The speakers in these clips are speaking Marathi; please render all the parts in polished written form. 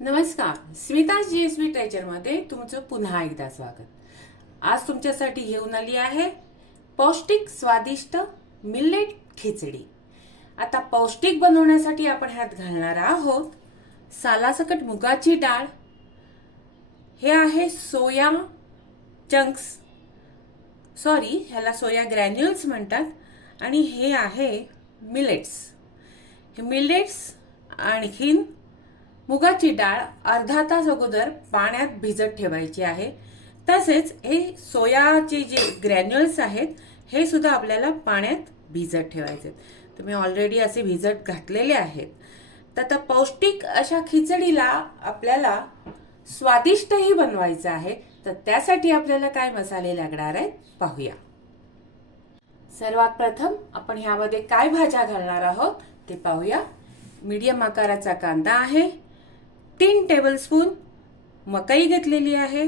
नमस्कार, स्मिता जीएसबी मध्ये तुमचं पुन्हा एकदा स्वागत. आज तुमच्यासाठी घेऊन आली आहे पौष्टिक स्वादिष्ट मिलेट खिचडी. आता पौष्टिक बनवण्यासाठी आपण ह्यात घालणार आहोत सालासकट मुगाची डाळ, हे आहे सोया चंक्स, ह्याला सोया ग्रॅन्युल्स म्हणतात, आणि हे आहे मिलेट्स. हे मिलेट्स आणखीन मुगाची डाळ अर्धा तास अगोदर पाण्यात भिजत ठेवायची आहे. तसेच हे सोयाचे जे ग्रॅन्युल्स आहेत हे सुद्धा आपल्याला पाण्यात भिजत ठेवायचे. तुम्ही ऑलरेडी असे भिजत घातलेले आहेत. तर आता पौष्टिक अशा खिचडीला आपल्याला स्वादिष्टही बनवायचं आहे. तर त्यासाठी आपल्याला काय मसाले लागणार आहेत पाहूया. सर्वात प्रथम आपण ह्यामध्ये काय भाज्या घालणार आहोत ते पाहूया. मीडियम आकाराचा कांदा आहे, 3 टेबलस्पून मकई घेतलेली आहे,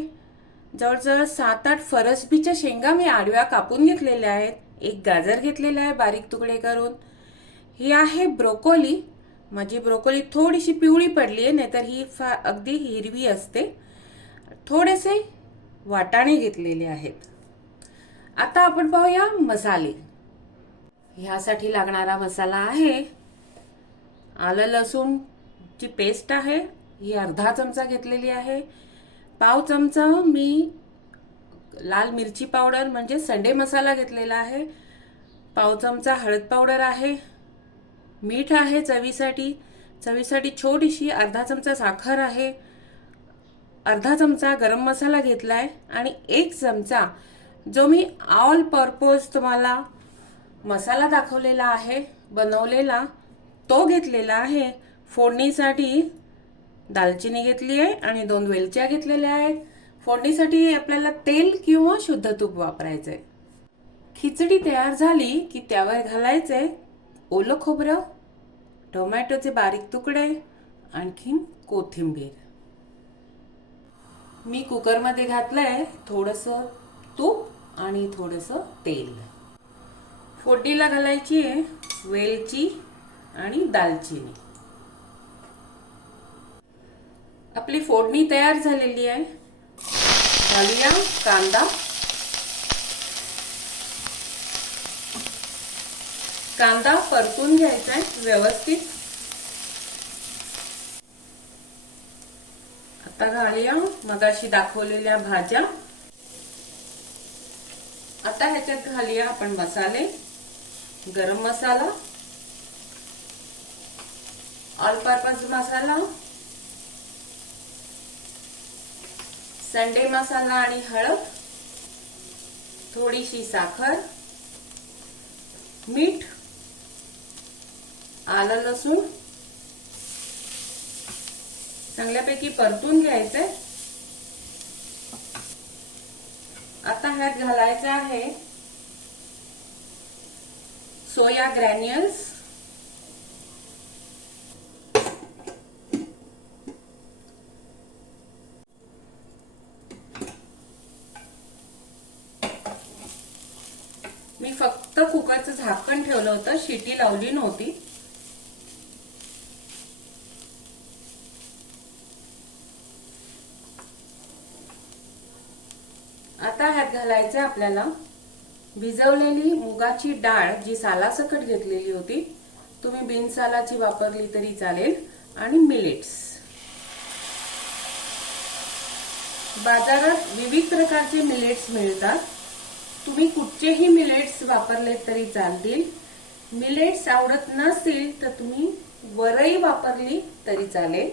जवळजवळ 7-8 फरसबीच्या शेंगा मी आडव्या कापून घेतलेल्या आहेत, 1 गाजर घेतलेला आहे बारीक तुकडे करून, ही आहे ब्रोकोली. माझी ब्रोकोली थोडीशी पिवळी पडली आहे, नाहीतर ही अगदी हिरवी असते. थोडेसे वाटाणे घेतलेले आहेत. आता आपण पाहूया मसाले. ह्यासाठी लागणारा मसाला आहे आलं लसूणची पेस्ट आहे, ही अर्धा चमचा घेतलेली आहे. पाव चमचा मी लाल मिरची पावडर म्हणजे संडे मसाला घेतलेला आहे. पाव चमचा हळद पावडर आहे. मीठ आहे चवीसाठी छोटीशी अर्धा चमचा साखर आहे. अर्धा चमचा गरम मसाला घेतलाय आणि 1 चमचा जो मी ऑल पर्पज तुम्हाला मसाला दाखवलेला आहे बनवलेला तो घेतलेला आहे. फोडणीसाठी दालचिनी घेतली आहे आणि 2 वेलच्या घेतलेल्या आहेत. फोडणीसाठी आपल्याला तेल किंवा शुद्ध तूप वापरायचंय. खिचडी तयार झाली की त्यावर घालायचंय ओलं खोबरं, टोमॅटोचे बारीक तुकडे, आणखीन कोथिंबीर. मी कुकरमध्ये घातलंय थोडंसं तूप आणि थोडंसं तेल. फोडणीला घालायची आहे वेलची आणि दालचिनी. आपली फोडणी तयार झालेली आहे. घालूया कांदा. कांदा परतून घ्यायचा आहे व्यवस्थित. आता घालूया मगाशी दाखवलेल्या भाज्या. आता ह्याच्यात घालूया आपण मसाले. गरम मसाला, ऑल पर्पज मसाला, संडे मसाला आणि हळद, थोडीशी साखर, मीठ, आलं लसूण चांगल्यापैकी परतून घ्यायचंय. आता ह्यात घालायचं आहे सोया ग्रॅन्युल्स. मी फक्त कुकरचं झाकण ठेवलं होतं, शिटी लावली नव्हती. आता ह्यात घालायचं आपल्याला भिजवलेली मुगाची डाळ, जी सालासकट घेतलेली होती. तुम्ही बिनसालाची वापरली तरी चालेल. आणि मिलेट्स. बाजारात विविध प्रकारचे मिलेट्स मिळतात. तुम्ही कुठचेही मिलेट्स वापरले तरी चालतील. मिलेट्स आवडत नसतील तर तुम्ही वरई वापरली तरी चालेल.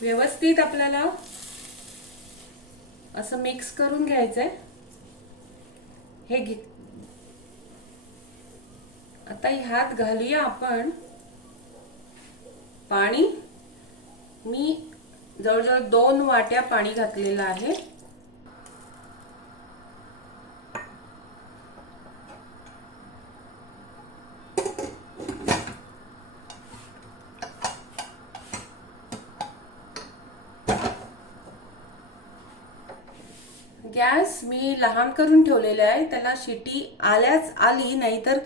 व्यवस्थित आपल्याला असं मिक्स करून घ्यायचंय. आता ह्यात घालूया आपण पाणी. मी जवळजवळ 2 वाट्या पाणी घातलेलं आहे. गॅस मी लहान करून ठेवलेला आहे. त्याला शिटी आल्याच आली, नाहीतर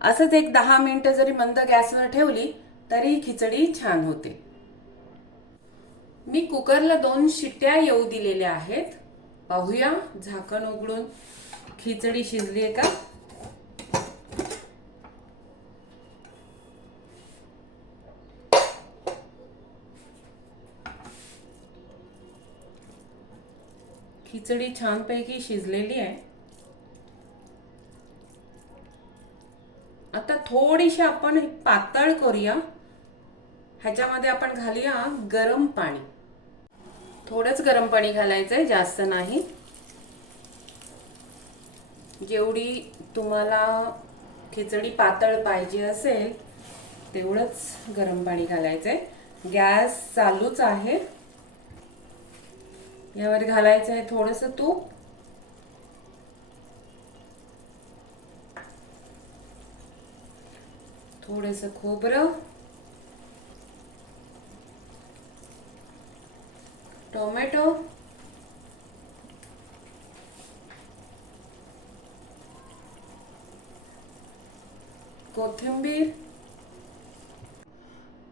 असंच एक 10 मिनिटं जरी मंद गॅसवर ठेवली तरी खिचडी छान होते. मी कुकरला 2 शिट्ट्या येऊ दिलेल्या आहेत. पाहूया झाकण उघडून खिचडी शिजली आहे का. खिचडी छानपैकी शिजलेली आहे. आता थोडीशी आपण पातळ करूया. ह्याच्यामध्ये आपण घालूया गरम पाणी. थोडंच गरम पाणी घालायचंय, जास्त नाही. जेवढी तुम्हाला खिचडी पातळ पाहिजे असेल तेवढंच गरम पाणी घालायचंय. गॅस चालूच आहे. यावर घालायचं आहे थोडंसं तूप. थोडंसं खोबरं, टोमॅटो, कोथिंबीर.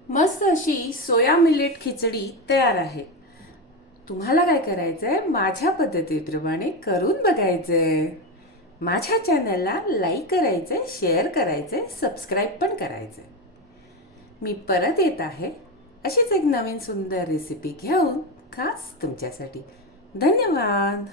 मस्त अशी सोया मिलेट खिचडी तयार आहे. तुम्हाला काय करायचंय, माझ्या पद्धतीप्रमाणे करून बघायचंय. माझ्या चॅनलला लाईक करायचंय, शेअर करायचंय, सबस्क्राईब पण करायचंय. मी परत येत आहे अशीच एक नवीन सुंदर रेसिपी घेऊन खास तुमच्यासाठी. धन्यवाद.